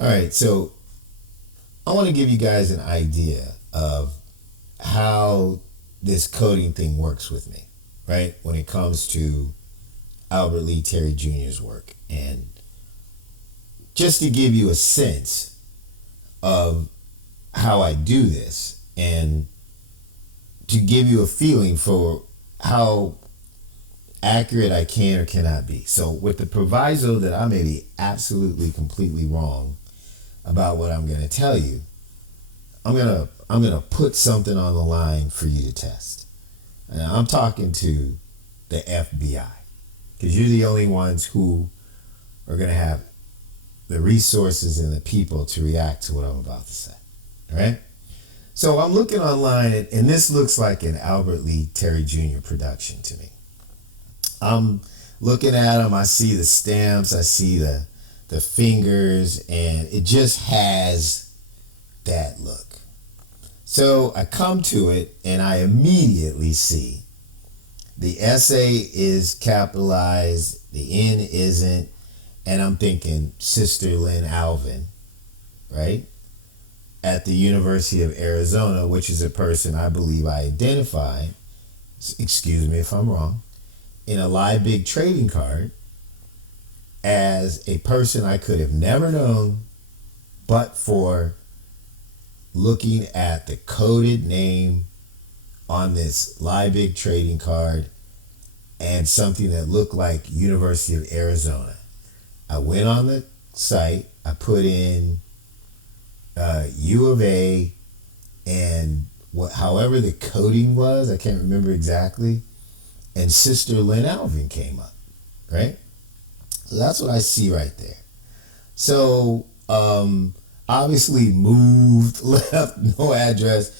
All right, so I want to give you guys an idea of how this coding thing works with me, right? When it comes to Albert Lee Terry Jr.'s work. And just to give you a sense of how I do this and to give you a feeling for how accurate I can or cannot be. So with the proviso that I may be absolutely completely wrong about what I'm going to tell you, I'm gonna put something on the line for you to test. And I'm talking to the FBI because you're the only ones who are gonna have the resources and the people to react to what I'm about to say. All right? So I'm looking online, and this looks like an Albert Lee Terry Jr. production to me. I'm looking at them. I see the stamps. I see the fingers, and it just has that look. So I come to it, and I immediately see the SA is capitalized, the N isn't, and I'm thinking Sister Lynn Alvin, right? At the University of Arizona, which is a person I believe I identify, excuse me if I'm wrong, in a live big trading card as a person I could have never known but for looking at the coded name on this live big trading card and something that looked like University of Arizona. I went on the site, I put in U of A and however the coding was, I can't remember exactly, and Sister Lynn Alvin came up, right? So that's what I see right there. So obviously moved, left, no address.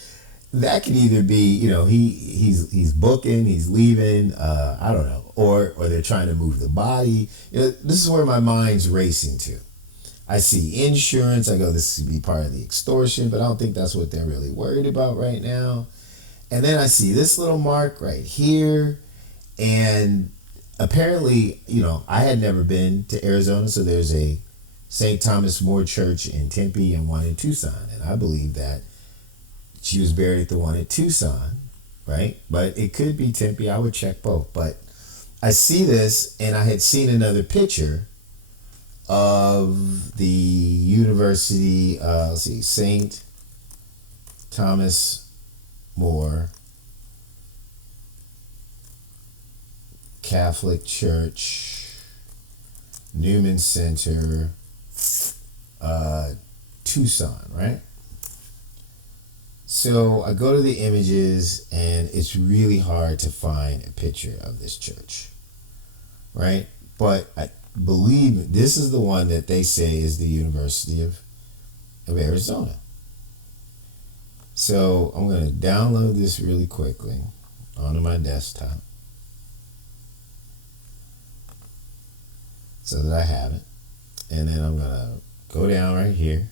That could either be, he's booking, he's leaving, I don't know, or they're trying to move the body. This is where my mind's racing to. I see insurance. I go, this could be part of the extortion, but I don't think that's what they're really worried about right now. And then I see this little mark right here, and apparently, I had never been to Arizona, so there's a St. Thomas More Church in Tempe and one in Tucson, and I believe that she was buried at the one at Tucson, right? But it could be Tempe. I would check both. But I see this, and I had seen another picture of the University, St. Thomas More Catholic Church, Newman Center, Tucson, right? So I go to the images, and it's really hard to find a picture of this church, right? But I believe this is the one that they say is the University of Arizona. So I'm going to download this really quickly onto my desktop so that I have it. And then I'm going to go down right here,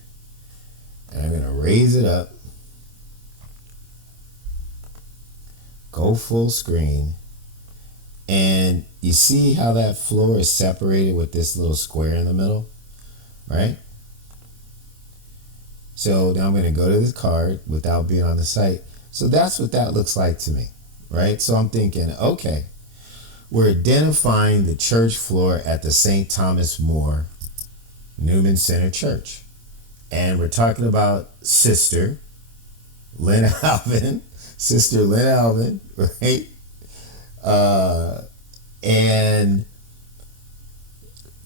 and I'm going to raise it up, go full screen, and you see how that floor is separated with this little square in the middle, right? So now I'm going to go to this card without being on the site. So that's what that looks like to me, right? So I'm thinking, okay, we're identifying the church floor at the St. Thomas More Newman Center Church. And we're talking about Sister Lynn Alvin, Sister Lynn Alvin, right? And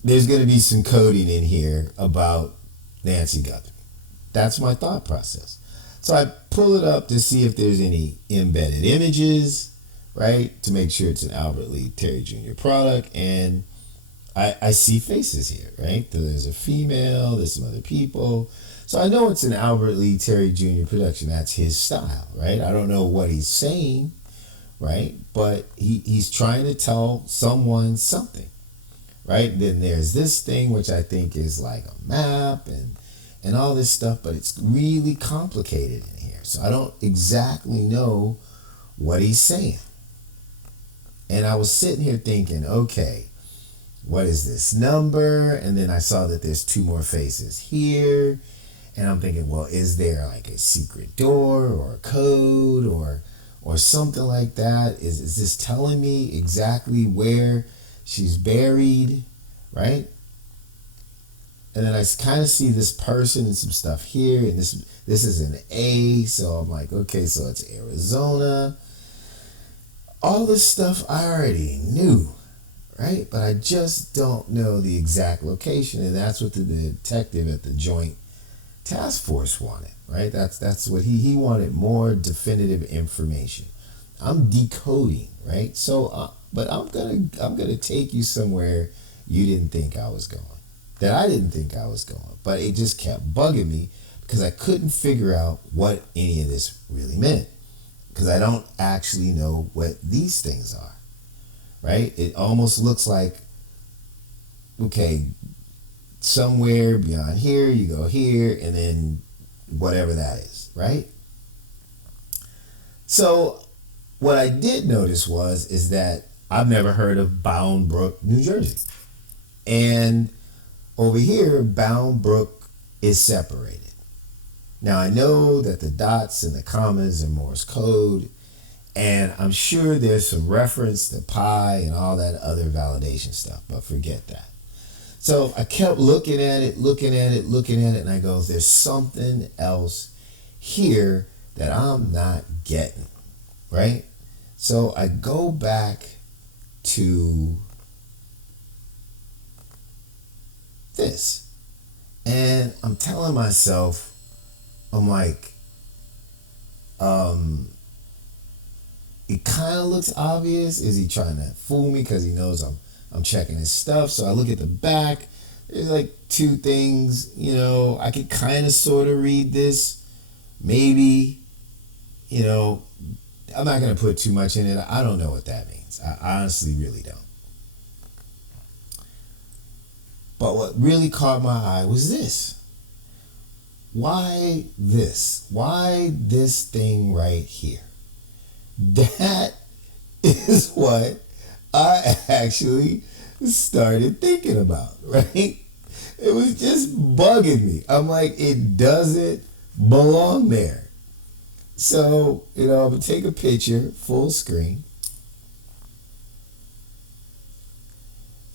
there's going to be some coding in here about Nancy Guthrie. That's my thought process. So I pull it up to see if there's any embedded images, right? To make sure it's an Albert Lee Terry Jr. product. And I see faces here, right? There's a female, there's some other people. So I know it's an Albert Lee Terry Jr. production. That's his style, right? I don't know what he's saying, right? But he's trying to tell someone something, right? Then there's this thing, which I think is like a map and all this stuff, but it's really complicated in here. So I don't exactly know what he's saying. And I was sitting here thinking, okay, what is this number? And then I saw that there's two more faces here. And I'm thinking, well, is there like a secret door or a code or something like that? Is this telling me exactly where she's buried, right? And then I kind of see this person and some stuff here, and this is an A, so I'm like, okay, so it's Arizona. All this stuff I already knew, right? But I just don't know the exact location, and that's what the detective at the Joint Task Force wanted, right? That's what he wanted, more definitive information. I'm decoding, right? So, but I'm gonna take you somewhere you didn't think I was going, that I didn't think I was going, but it just kept bugging me because I couldn't figure out what any of this really meant, because I don't actually know what these things are, right? It almost looks like, okay, somewhere beyond here, you go here, and then whatever that is, right? So what I did notice is that I've never heard of Bound Brook, New Jersey. And over here, Bound Brook is separated. Now I know that the dots and the commas are Morse code, and I'm sure there's some reference to pi and all that other validation stuff, but forget that. So I kept looking at it, and I go, there's something else here that I'm not getting, right? So I go back to this, and I'm telling myself, I'm like, it kind of looks obvious. Is he trying to fool me because he knows I'm checking his stuff? So I look at the back. There's like two things, I could kind of sort of read this. Maybe, I'm not going to put too much in it. I don't know what that means. I honestly really don't. But what really caught my eye was this. Why this? Why this thing right here? That is what I actually started thinking about, right? It was just bugging me. I'm like, it doesn't belong there. So, I'm going to take a picture, full screen.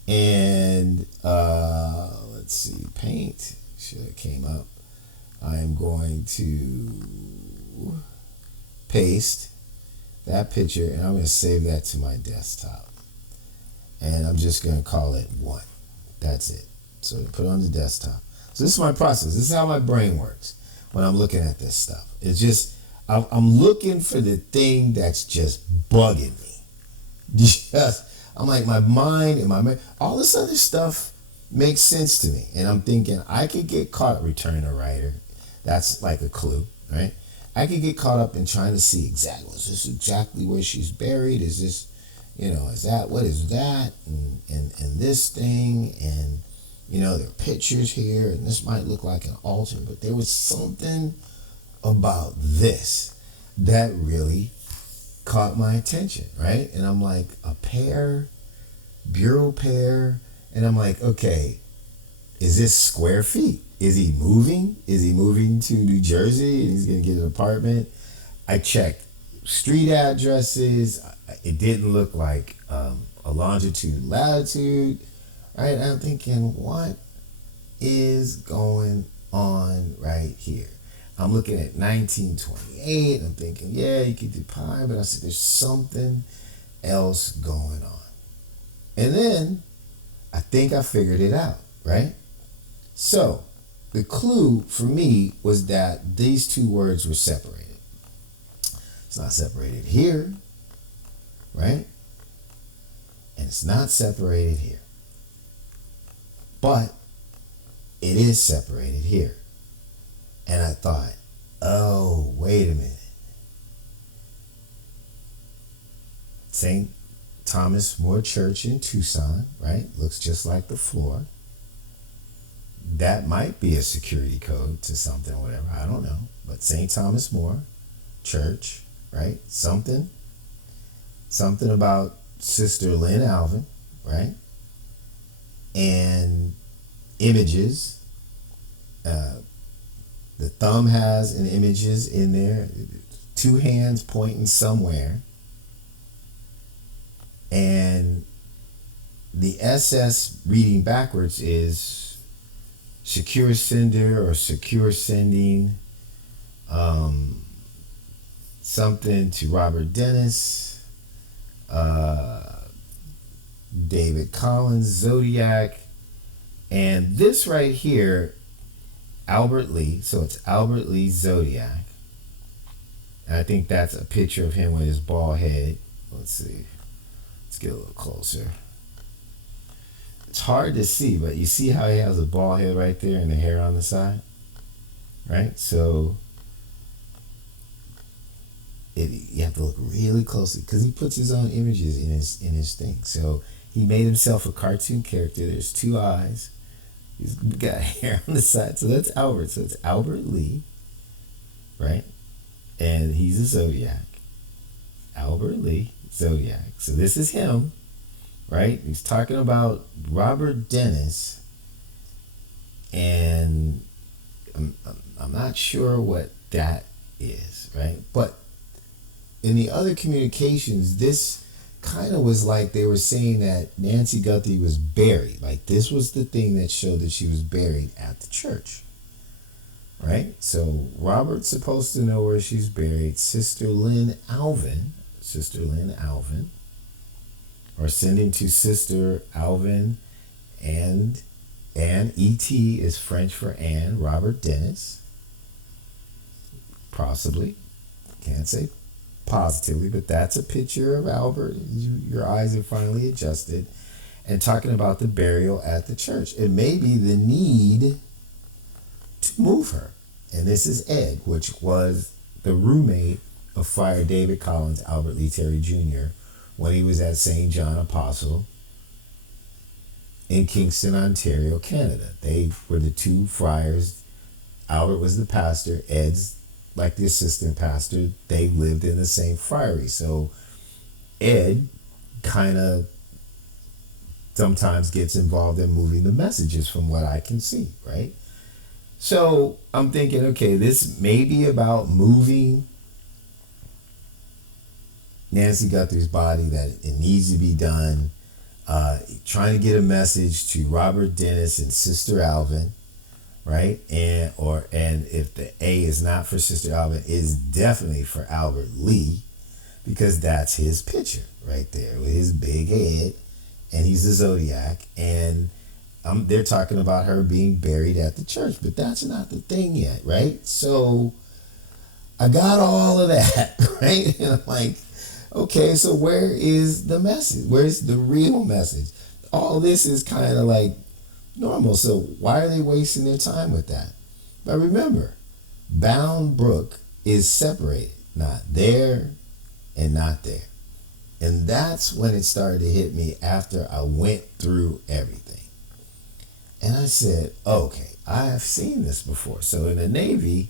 And let's see, paint should have came up. I'm going to paste that picture, and I'm going to save that to my desktop. And I'm just going to call it 1. That's it. So put it on the desktop. So this is my process. This is how my brain works when I'm looking at this stuff. It's just, I'm looking for the thing that's just bugging me. I'm like, my mind and all this other stuff makes sense to me. And I'm thinking, I could get caught returning a writer. That's like a clue, right? I could get caught up in trying to see exactly, is this exactly where she's buried? Is this, is that, what is that? And this thing, and, there are pictures here, and this might look like an altar, but there was something about this that really caught my attention, right? And I'm like, a pair, bureau pair, and I'm like, okay, is this square feet? Is he moving? Is he moving to New Jersey and he's gonna get an apartment? I checked street addresses. It didn't look like a longitude, latitude, right? And I'm thinking, what is going on right here? I'm looking at 1928. I'm thinking, yeah, you could do pi, but I said, there's something else going on. And then I think I figured it out, right? So the clue for me was that these two words were separated. It's not separated here, right? And it's not separated here. But it is separated here. And I thought, oh, wait a minute. St. Thomas More Church in Tucson, right? Looks just like the floor. That might be a security code to something or whatever. I don't know. But St. Thomas More Church, right? Something about Sister Lynn Alvin, right? and images. Uh, the thumb has an images in there, two hands pointing somewhere, and the SS reading backwards is secure sender or secure sending, something to Robert Dennis, David Collins, Zodiac, and this right here, Albert Lee. So it's Albert Lee Zodiac. And I think that's a picture of him with his bald head. Let's see. Let's get a little closer. It's hard to see, but you see how he has a bald head right there and the hair on the side? Right? So you have to look really closely because he puts his own images in his thing. So he made himself a cartoon character. There's two eyes. He's got hair on the side. So that's Albert. So it's Albert Lee, right? And he's a Zodiac. Albert Lee, Zodiac. So this is him, right? He's talking about Robert Dennis, and I'm not sure what that is, right? But in the other communications, this kind of was like they were saying that Nancy Guthrie was buried. Like this was the thing that showed that she was buried at the church, right? So Robert's supposed to know where she's buried. Sister Lynn Alvin, or sending to Sister Alvin, and Anne, E.T. is French for Anne, Robert Dennis, possibly, can't say positively, but that's a picture of Albert. Your eyes are finally adjusted, and talking about the burial at the church. It may be the need to move her. And this is Ed, which was the roommate of Friar David Collins, Albert Lee Terry Jr., when he was at St. John Apostle in Kingston, Ontario, Canada. They were the two friars. Albert was the pastor. Ed's like the assistant pastor. They lived in the same friary. So Ed kind of sometimes gets involved in moving the messages from what I can see, right? So I'm thinking, okay, this may be about moving Nancy Guthrie's body, that it needs to be done, trying to get a message to Robert Dennis and Sister Alvin, right? And if the A is not for Sister Alvin, it is definitely for Albert Lee, because that's his picture right there with his big head, and he's a Zodiac, and they're talking about her being buried at the church, but that's not the thing yet, right? So I got all of that, right? And I'm like, okay, so where is the message? Where's the real message? All this is kind of like normal, so why are they wasting their time with that? But remember, Bound Brook is separated, not there and not there. And that's when it started to hit me after I went through everything. And I said, okay, I have seen this before. So in the Navy,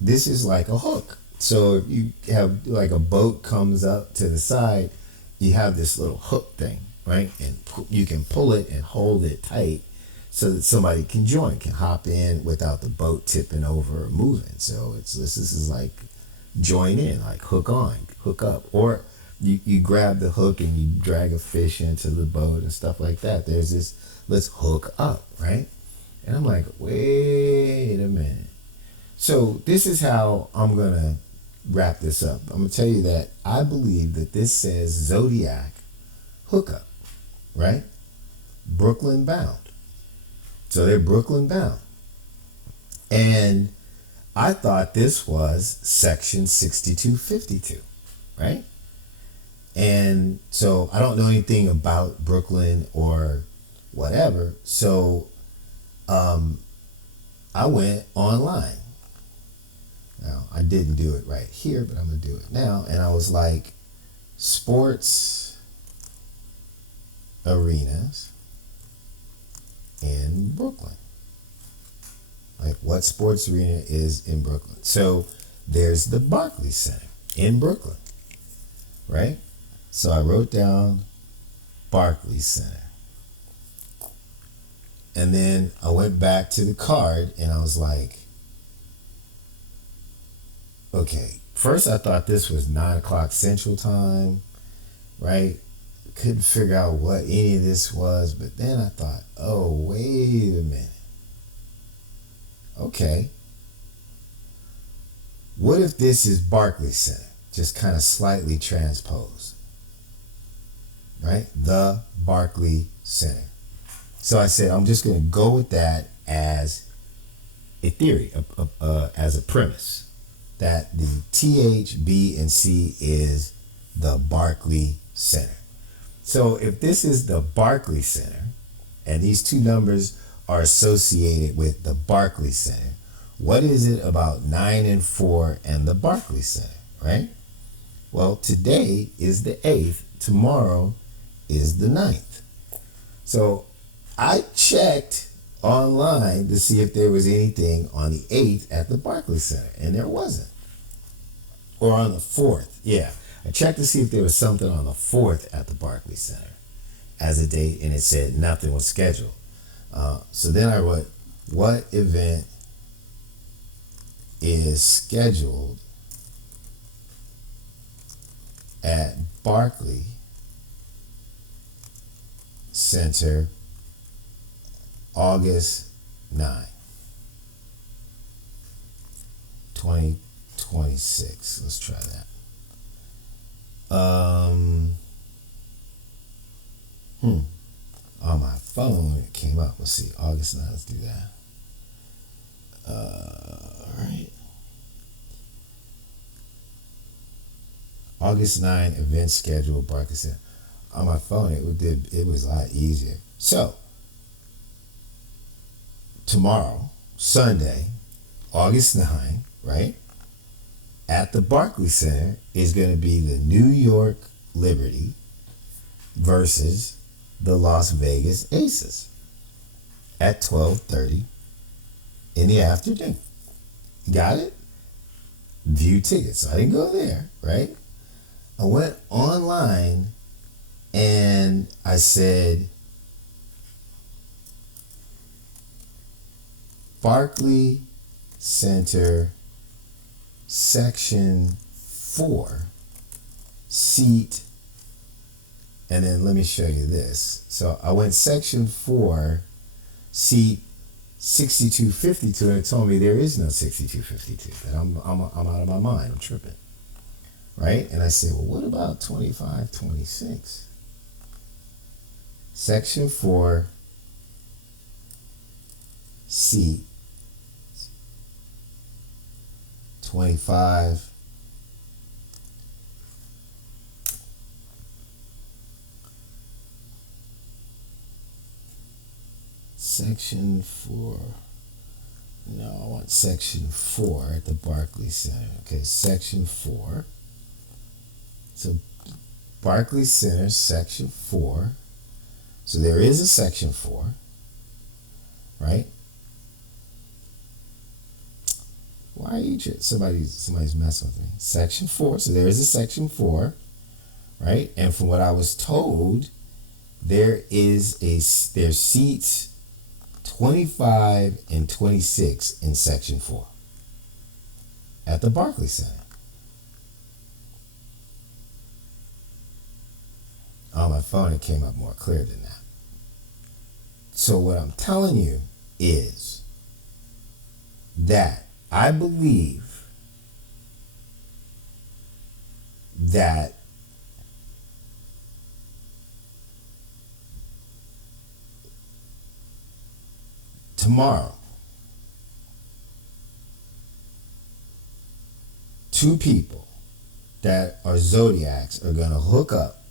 this is like a hook. So if you have like a boat comes up to the side, you have this little hook thing, right? And you can pull it and hold it tight so that somebody can hop in without the boat tipping over or moving. So this is like join in, like hook on, hook up. Or you grab the hook and you drag a fish into the boat and stuff like that. There's this, let's hook up, right? And I'm like, wait a minute. So this is how I'm going to wrap this up. I'm going to tell you that I believe that this says Zodiac hookup, right? Brooklyn bound. So they're Brooklyn bound. And I thought this was section 6252, right? And so I don't know anything about Brooklyn or whatever. So I went online. Now, I didn't do it right here, but I'm going to do it now. And I was like, sports arenas in Brooklyn. Like, what sports arena is in Brooklyn? So there's the Barclay Center in Brooklyn, right? So I wrote down Barclay Center. And then I went back to the card and I was like, okay, first I thought this was 9 o'clock Central Time, right? Couldn't figure out what any of this was, but then I thought, oh, wait a minute. Okay. What if this is Barclay Center? Just kind of slightly transposed, right? The Barclay Center. So I said, I'm just going to go with that as a theory, as a premise, that the TH, B, and C is the Barclay Center. So if this is the Barclay Center, and these two numbers are associated with the Barclay Center, what is it about 9 and 4 and the Barclay Center, right? Well, today is the 8th, tomorrow is the 9th. So I checked online to see if there was anything on the 8th at the Barclay Center, and there wasn't. Or on the 4th, yeah. I checked to see if there was something on the 4th at the Barclay Center as a date, and it said nothing was scheduled. So then I wrote, what event is scheduled at Barclay Center August 9, 2026. Let's try that. On my phone it came up. Let's see, August 9. Let's do that. All right. August 9 event schedule, Barclay Center. On my phone it was a lot easier. So tomorrow, Sunday, August 9, right? At the Barclay Center is going to be the New York Liberty versus the Las Vegas Aces at 12:30 in the afternoon. Got it? View tickets. So I didn't go there, right? I went online and I said, Barclay Center Section 4 seat, and then let me show you this. So I went Section 4 seat 6252, and it told me there is no 6252. That I'm out of my mind. I'm tripping, right? And I said, well, what about 2526? Section 4 seat 25 Section 4. No, I want Section 4 at the Barclay Center. Okay, Section 4. So Barclay Center, Section 4. So there is a Section 4, right? Why are you somebody's messing with me? Section 4. So there is a Section 4, right? And from what I was told, there's seats 25 and 26 in Section 4 at the Barclay Center. On my phone, it came up more clear than that. So what I'm telling you is that I believe that tomorrow, two people that are zodiacs are going to hook up,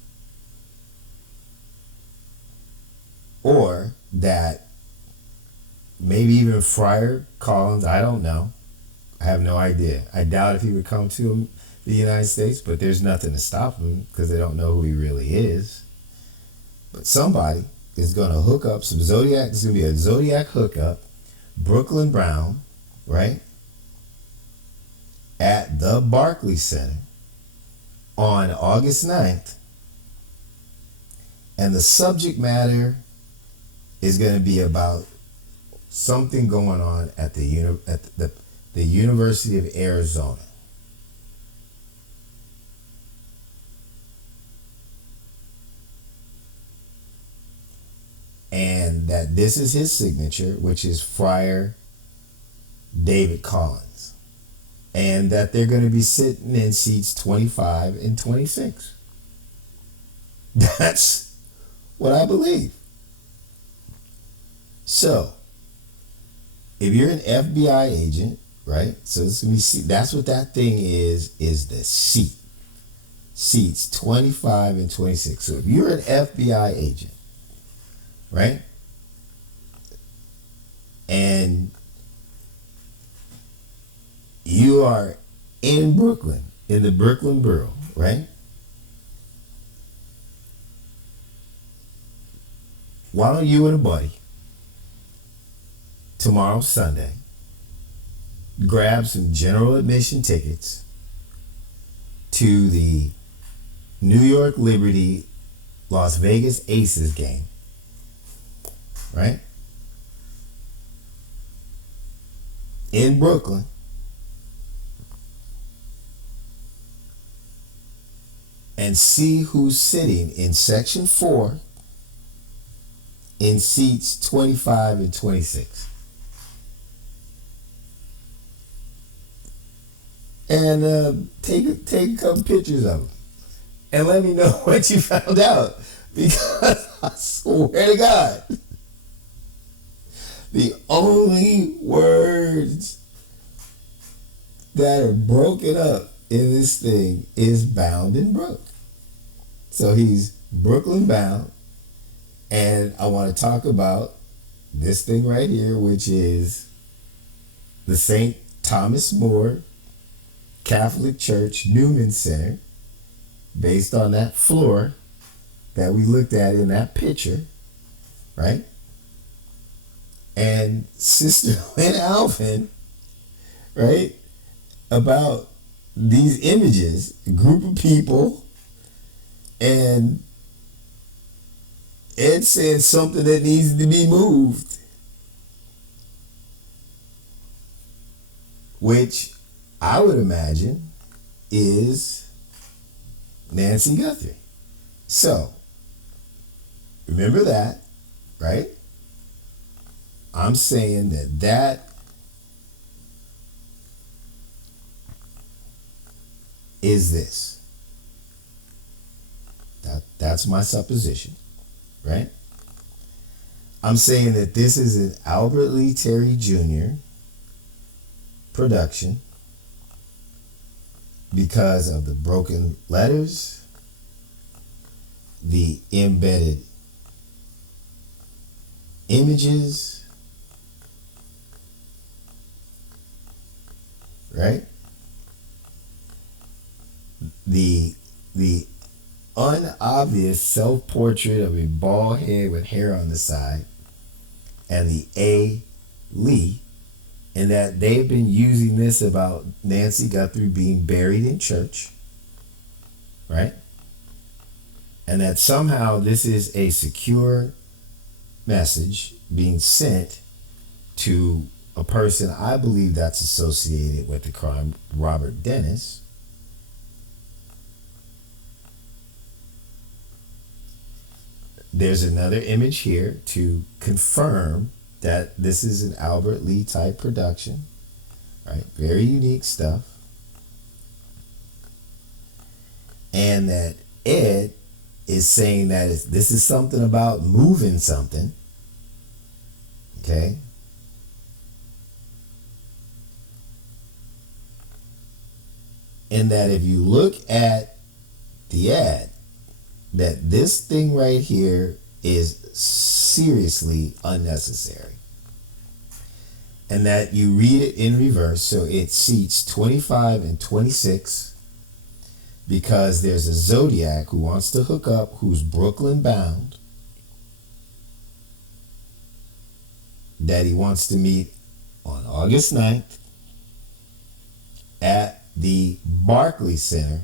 or that maybe even Friar Collins, I don't know. I have no idea. I doubt if he would come to the United States, but there's nothing to stop him because they don't know who he really is. But somebody is going to hook up some Zodiac. There's going to be a Zodiac hookup, Brooklyn Brown, right? At the Barclay Center on August 9th. And the subject matter is going to be about something going on at the University of Arizona. And that this is his signature, which is Friar David Collins. And that they're going to be sitting in seats 25 and 26. That's what I believe. So, if you're an FBI agent, right? So it's gonna be that's what that thing is the seat. Seats 25 and 26. So if you're an FBI agent, right? And you are in Brooklyn, in the Brooklyn borough, right? Why don't you and a buddy tomorrow, Sunday, grab some general admission tickets to the New York Liberty Las Vegas Aces game, right? In Brooklyn. And see who's sitting in section 4 in seats 25 and 26. And take a couple pictures of them. And let me know what you found out. Because I swear to God, the only words that are broken up in this thing is bound and broke. So he's Brooklyn bound. And I want to talk about this thing right here, which is the St. Thomas More Catholic Church Newman Center, based on that floor that we looked at in that picture, right? And Sister Lynn Alvin, right, about these images, a group of people, and Ed said something that needs to be moved, which I would imagine is Nancy Guthrie. So, remember that, right? I'm saying that is this. That's my supposition, right? I'm saying that this is an Albert Lee Terry Jr. production because of the broken letters, the embedded images, right? The unobvious self-portrait of a bald head with hair on the side, and the A. Lee, and that they've been using this about Nancy Guthrie being buried in church, right? And that somehow this is a secure message being sent to a person I believe that's associated with the crime, Robert Dennis. There's another image here to confirm that this is an Albert Lee type production, right? Very unique stuff. And that Ed is saying that this is something about moving something, okay? And that if you look at the ad, that this thing right here is seriously unnecessary. And that you read it in reverse, so it seats 25 and 26 because there's a Zodiac who wants to hook up, who's Brooklyn bound, that he wants to meet on August 9th at the Barclay Center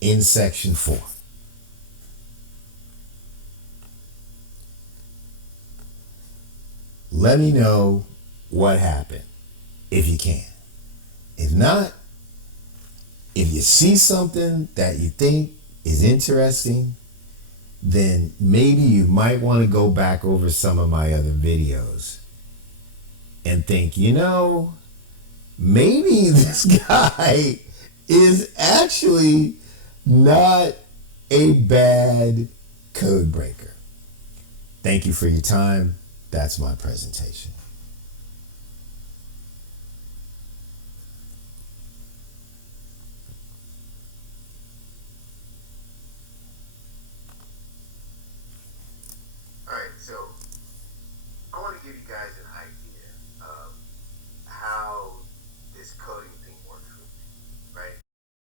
in Section 4. let me know what happened if you can. If not, if you see something that you think is interesting, then maybe you might want to go back over some of my other videos and think, maybe this guy is actually not a bad code breaker. Thank you for your time. That's my presentation.